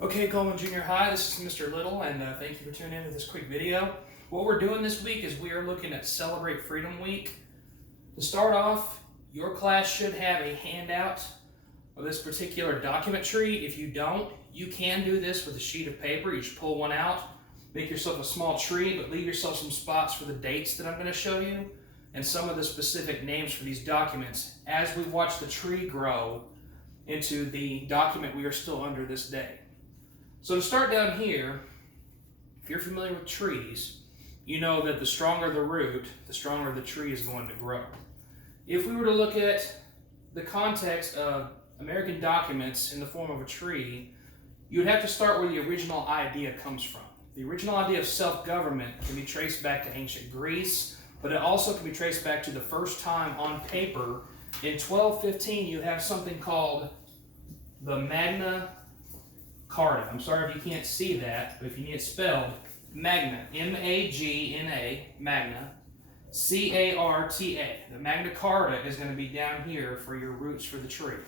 Okay, Coleman Junior High, this is Mr. Little, and thank you for tuning in to this quick video. What we're doing this week is we are looking at Celebrate Freedom Week. To start off, your class should have a handout of this particular document tree. If you don't, you can do this with a sheet of paper. You just pull one out, make yourself a small tree, but leave yourself some spots for the dates that I'm going to show you and some of the specific names for these documents as we watch the tree grow into the document we are still under this day. So to start down here, if you're familiar with trees, you know that the stronger the root, the stronger the tree is going to grow. If we were to look at the context of American documents in the form of a tree, you'd have to start where the original idea comes from. The original idea of self-government can be traced back to ancient Greece, but it also can be traced back to the first time on paper. In 1215, you have something called the Magna Carta. I'm sorry if you can't see that, but if you need it spelled, Magna, M-A-G-N-A, Magna, C-A-R-T-A. The Magna Carta is going to be down here for your roots for the tree.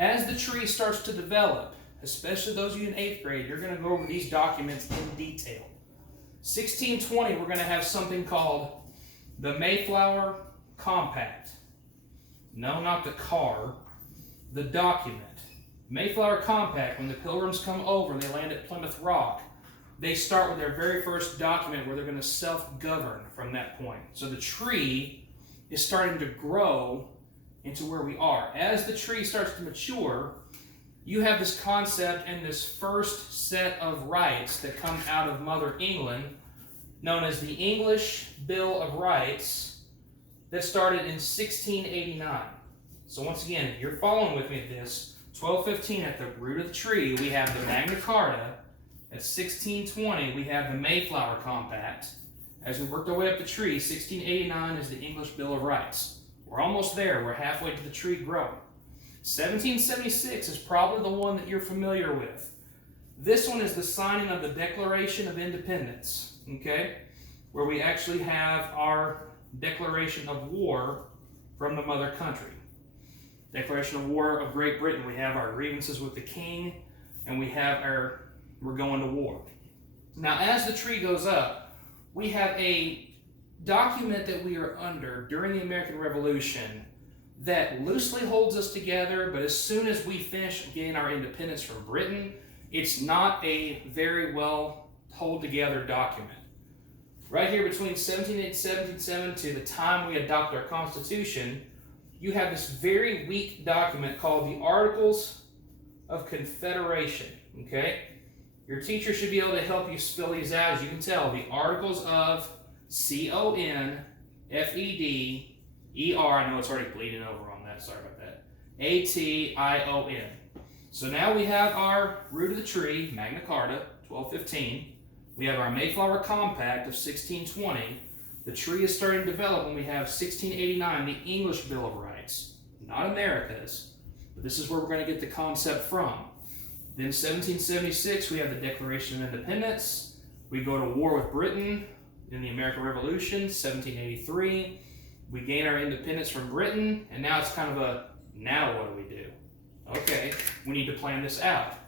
As the tree starts to develop, especially those of you in 8th grade, you're going to go over these documents in detail. 1620, we're going to have something called the Mayflower Compact. No, not the car, the document. Mayflower Compact, when the Pilgrims come over and they land at Plymouth Rock, they start with their very first document where they're going to self-govern from that point. So the tree is starting to grow into where we are. As the tree starts to mature, you have this concept and this first set of rights that come out of Mother England, known as the English Bill of Rights, that started in 1689. So once again, if you're following with me at this, 1215 at the root of the tree, we have the Magna Carta. At 1620, we have the Mayflower Compact. As we worked our way up the tree, 1689 is the English Bill of Rights. We're almost there. We're halfway to the tree growing. 1776 is probably the one that you're familiar with. This one is the signing of the Declaration of Independence, okay? Where we actually have our declaration of war from the mother country. Declaration of War of Great Britain. We have our grievances with the king, and we have we're going to war. Now, as the tree goes up, we have a document that we are under during the American Revolution that loosely holds us together, but as soon as we finish getting our independence from Britain, it's not a very well hold together document. Right here between 1780 and 1777 to the time we adopt our Constitution, you have this very weak document called the Articles of Confederation, okay? Your teacher should be able to help you spell these out. As you can tell, the Articles of C-O-N-F-E-D-E-R. I know it's already bleeding over on that. Sorry about that. A-T-I-O-N. So now we have our root of the tree, Magna Carta, 1215. We have our Mayflower Compact of 1620. The tree is starting to develop when we have 1689, the English Bill of Rights, not America's, but this is where we're going to get the concept from. Then 1776, we have the Declaration of Independence. We go to war with Britain in the American Revolution. 1783, we gain our independence from Britain, and now it's kind of a, now what do we do? Okay, we need to plan this out.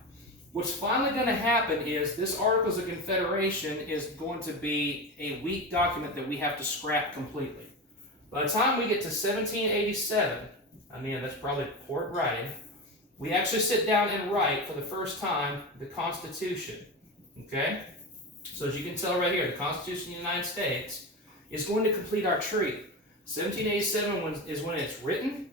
What's finally going to happen is this Articles of Confederation is going to be a weak document that we have to scrap completely. By the time we get to 1787, I mean, that's probably poor writing, we actually sit down and write for the first time the Constitution, okay? So as you can tell right here, the Constitution of the United States is going to complete our tree. 1787 is when it's written.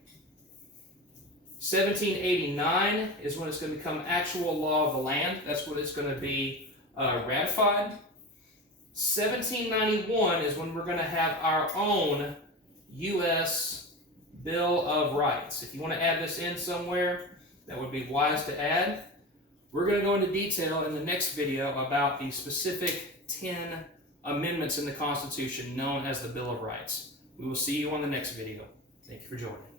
1789 is when it's going to become actual law of the land. That's when it's going to be ratified. 1791 is when we're going to have our own U.S. Bill of Rights. If you want to add this in somewhere, that would be wise to add. We're going to go into detail in the next video about the specific 10 amendments in the Constitution known as the Bill of Rights. We will see you on the next video. Thank you for joining.